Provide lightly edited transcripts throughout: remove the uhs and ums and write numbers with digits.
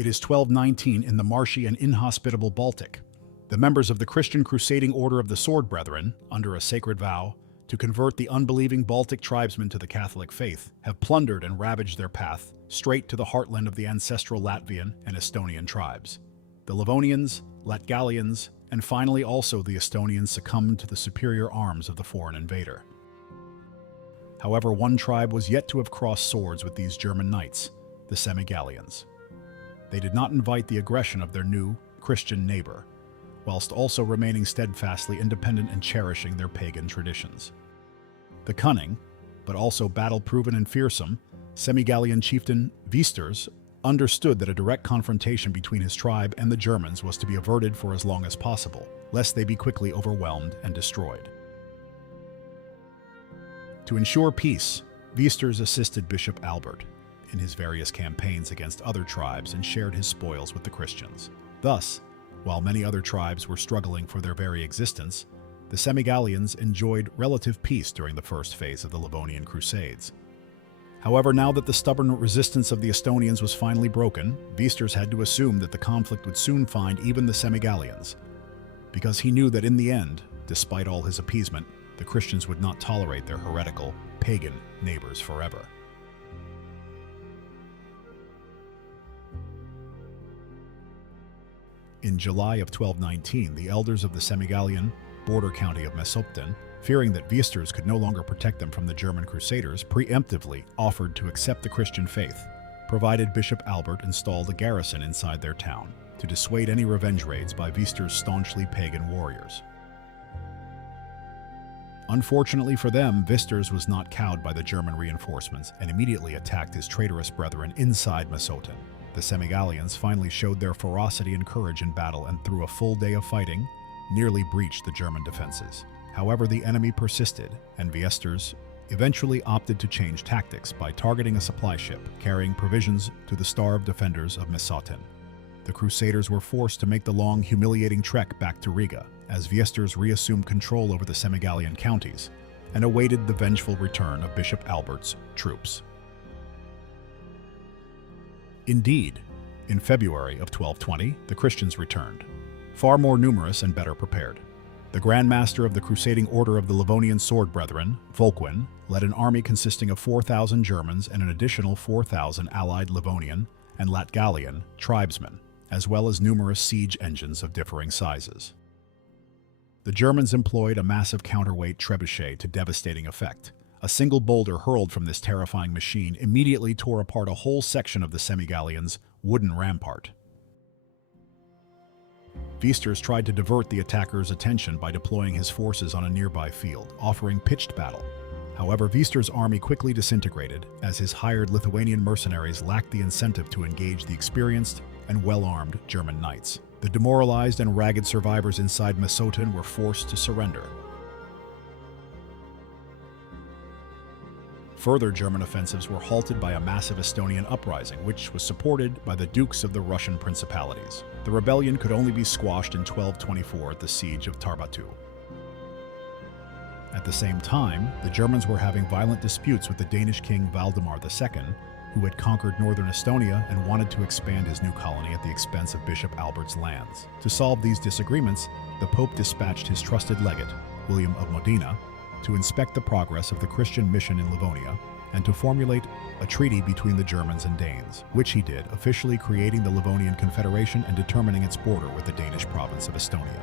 It is 1219 in the marshy and inhospitable Baltic. The members of the Christian crusading order of the Sword Brethren, under a sacred vow to convert the unbelieving Baltic tribesmen to the Catholic faith, have plundered and ravaged their path straight to the heartland of the ancestral Latvian and Estonian tribes. The Livonians, Latgalians, and finally also the Estonians succumbed to the superior arms of the foreign invader. However, one tribe was yet to have crossed swords with these German knights, the Semigalians. They did not invite the aggression of their new Christian neighbor, whilst also remaining steadfastly independent and cherishing their pagan traditions. The cunning, but also battle-proven and fearsome, Semigalian chieftain Visters understood that a direct confrontation between his tribe and the Germans was to be averted for as long as possible, lest they be quickly overwhelmed and destroyed. To ensure peace, Visters assisted Bishop Albert in his various campaigns against other tribes and shared his spoils with the Christians. Thus, while many other tribes were struggling for their very existence, the Semigalians enjoyed relative peace during the first phase of the Livonian Crusades. However, now that the stubborn resistance of the Estonians was finally broken, Visters had to assume that the conflict would soon find even the Semigalians, because he knew that in the end, despite all his appeasement, the Christians would not tolerate their heretical, pagan neighbors forever. In July of 1219, the elders of the Semigalian border county of Mesopton, fearing that Visters could no longer protect them from the German crusaders, preemptively offered to accept the Christian faith, provided Bishop Albert installed a garrison inside their town to dissuade any revenge raids by Visters' staunchly pagan warriors. Unfortunately for them, Visters was not cowed by the German reinforcements and immediately attacked his traitorous brethren inside Mesopton. The Semigalians finally showed their ferocity and courage in battle and through a full day of fighting, nearly breached the German defenses. However, the enemy persisted, and Visters eventually opted to change tactics by targeting a supply ship carrying provisions to the starved defenders of Mesopton. The Crusaders were forced to make the long, humiliating trek back to Riga, as Visters reassumed control over the Semigalian counties and awaited the vengeful return of Bishop Albert's troops. Indeed, in February of 1220, the Christians returned, far more numerous and better prepared. The Grand Master of the crusading order of the Livonian Sword Brethren, Volkwin, led an army consisting of 4,000 Germans and an additional 4,000 allied Livonian and Latgalian tribesmen, as well as numerous siege engines of differing sizes. The Germans employed a massive counterweight trebuchet to devastating effect. A single boulder hurled from this terrifying machine immediately tore apart a whole section of the Semigalians' wooden rampart. Visters tried to divert the attacker's attention by deploying his forces on a nearby field, offering pitched battle. However, Visters' army quickly disintegrated, as his hired Lithuanian mercenaries lacked the incentive to engage the experienced and well-armed German knights. The demoralized and ragged survivors inside Mesopton were forced to surrender. Further German offensives were halted by a massive Estonian uprising, which was supported by the dukes of the Russian principalities. The rebellion could only be squashed in 1224 at the siege of Tarbatu. At the same time, the Germans were having violent disputes with the Danish king Valdemar II, who had conquered northern Estonia and wanted to expand his new colony at the expense of Bishop Albert's lands. To solve these disagreements, the Pope dispatched his trusted legate, William of Modena, to inspect the progress of the Christian mission in Livonia and to formulate a treaty between the Germans and Danes, which he did, officially creating the Livonian Confederation and determining its border with the Danish province of Estonia.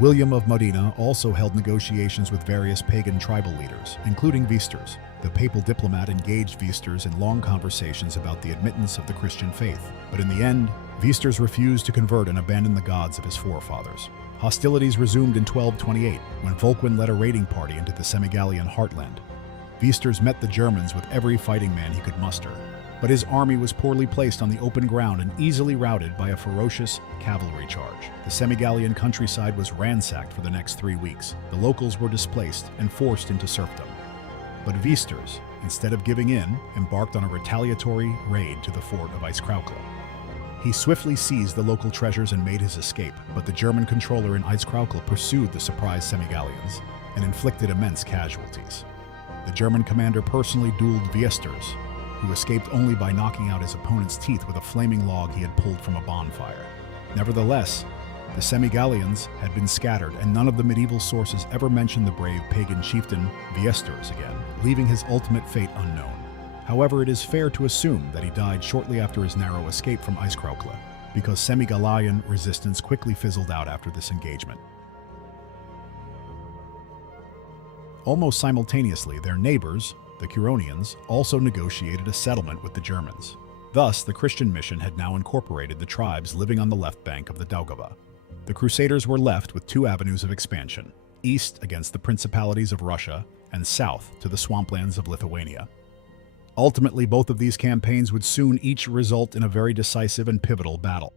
William of Modena also held negotiations with various pagan tribal leaders, including Visters. The papal diplomat engaged Visters in long conversations about the admittance of the Christian faith, but in the end, Visters refused to convert and abandon the gods of his forefathers. Hostilities resumed in 1228, when Volkwin led a raiding party into the Semigalian heartland. Visters met the Germans with every fighting man he could muster, but his army was poorly placed on the open ground and easily routed by a ferocious cavalry charge. The Semigalian countryside was ransacked for the next 3 weeks. The locals were displaced and forced into serfdom. But Visters, instead of giving in, embarked on a retaliatory raid to the fort of Icekraukle. He swiftly seized the local treasures and made his escape, but the German controller in Icekraukle pursued the surprised Semigalians and inflicted immense casualties. The German commander personally dueled Visters, who escaped only by knocking out his opponent's teeth with a flaming log he had pulled from a bonfire. Nevertheless, the Semigallians had been scattered, and none of the medieval sources ever mentioned the brave pagan chieftain Viesturs again, leaving his ultimate fate unknown. However, it is fair to assume that he died shortly after his narrow escape from Icekraukle, because Semigallian resistance quickly fizzled out after this engagement. Almost simultaneously, their neighbors, the Curonians, also negotiated a settlement with the Germans. Thus, the Christian mission had now incorporated the tribes living on the left bank of the Daugava. The Crusaders were left with two avenues of expansion: east against the principalities of Russia, and south to the swamplands of Lithuania. Ultimately, both of these campaigns would soon each result in a very decisive and pivotal battle.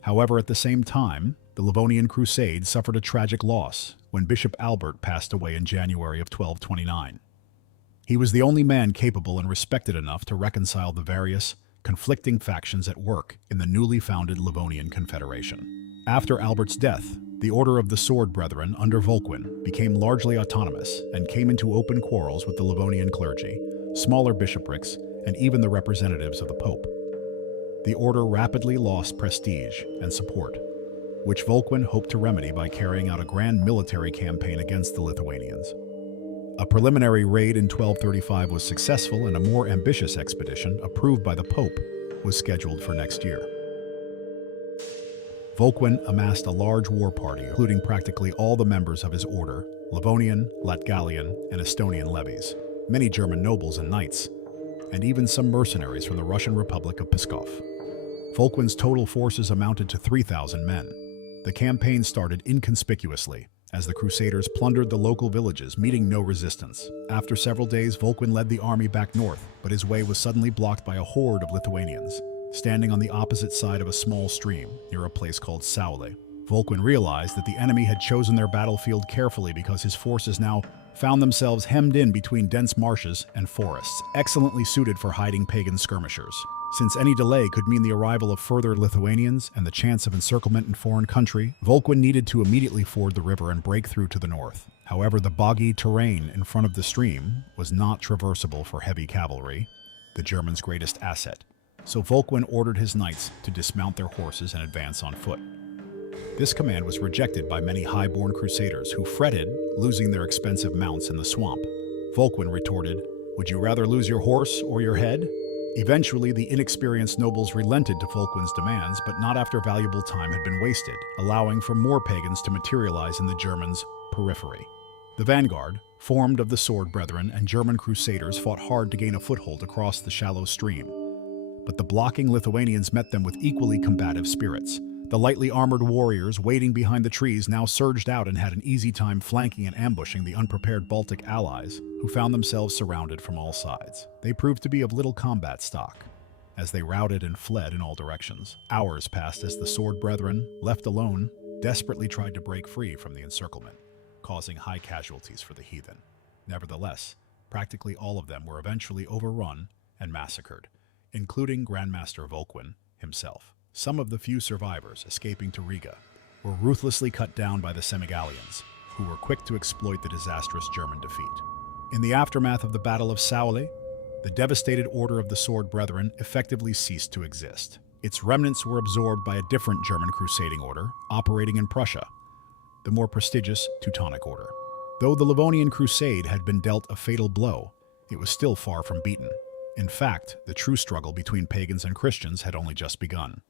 However, at the same time, the Livonian Crusade suffered a tragic loss when Bishop Albert passed away in January of 1229. He was the only man capable and respected enough to reconcile the various, conflicting factions at work in the newly founded Livonian Confederation. After Albert's death, the Order of the Sword Brethren under Vulquin became largely autonomous and came into open quarrels with the Livonian clergy, smaller bishoprics, and even the representatives of the Pope. The order rapidly lost prestige and support, which Vulquin hoped to remedy by carrying out a grand military campaign against the Lithuanians. A preliminary raid in 1235 was successful, and a more ambitious expedition, approved by the Pope, was scheduled for next year. Vulquin amassed a large war party, including practically all the members of his order, Livonian, Latgalian, and Estonian levies, many German nobles and knights, and even some mercenaries from the Russian Republic of Pskov. Vulquin's total forces amounted to 3,000 men. The campaign started inconspicuously, as the Crusaders plundered the local villages, meeting no resistance. After several days, Vulquin led the army back north, but his way was suddenly blocked by a horde of Lithuanians, standing on the opposite side of a small stream near a place called Saule. Vulquin realized that the enemy had chosen their battlefield carefully, because his forces now found themselves hemmed in between dense marshes and forests, excellently suited for hiding pagan skirmishers. Since any delay could mean the arrival of further Lithuanians and the chance of encirclement in foreign country, Vulquin needed to immediately ford the river and break through to the north. However, the boggy terrain in front of the stream was not traversable for heavy cavalry, the Germans' greatest asset. So Vulquin ordered his knights to dismount their horses and advance on foot. This command was rejected by many high-born crusaders who fretted, losing their expensive mounts in the swamp. Vulquin retorted, "Would you rather lose your horse or your head?" Eventually, the inexperienced nobles relented to Vulquin's demands, but not after valuable time had been wasted, allowing for more pagans to materialize in the Germans' periphery. The vanguard, formed of the Sword Brethren and German crusaders, fought hard to gain a foothold across the shallow stream. But the blocking Lithuanians met them with equally combative spirits. The lightly armored warriors waiting behind the trees now surged out and had an easy time flanking and ambushing the unprepared Baltic allies, who found themselves surrounded from all sides. They proved to be of little combat stock, as they routed and fled in all directions. Hours passed as the Sword Brethren, left alone, desperately tried to break free from the encirclement, causing high casualties for the heathen. Nevertheless, practically all of them were eventually overrun and massacred, including Grandmaster Vulquin himself. Some of the few survivors, escaping to Riga, were ruthlessly cut down by the Semigallians, who were quick to exploit the disastrous German defeat. In the aftermath of the Battle of Saule, the devastated Order of the Sword Brethren effectively ceased to exist. Its remnants were absorbed by a different German crusading order, operating in Prussia, the more prestigious Teutonic Order. Though the Livonian Crusade had been dealt a fatal blow, it was still far from beaten. In fact, the true struggle between pagans and Christians had only just begun.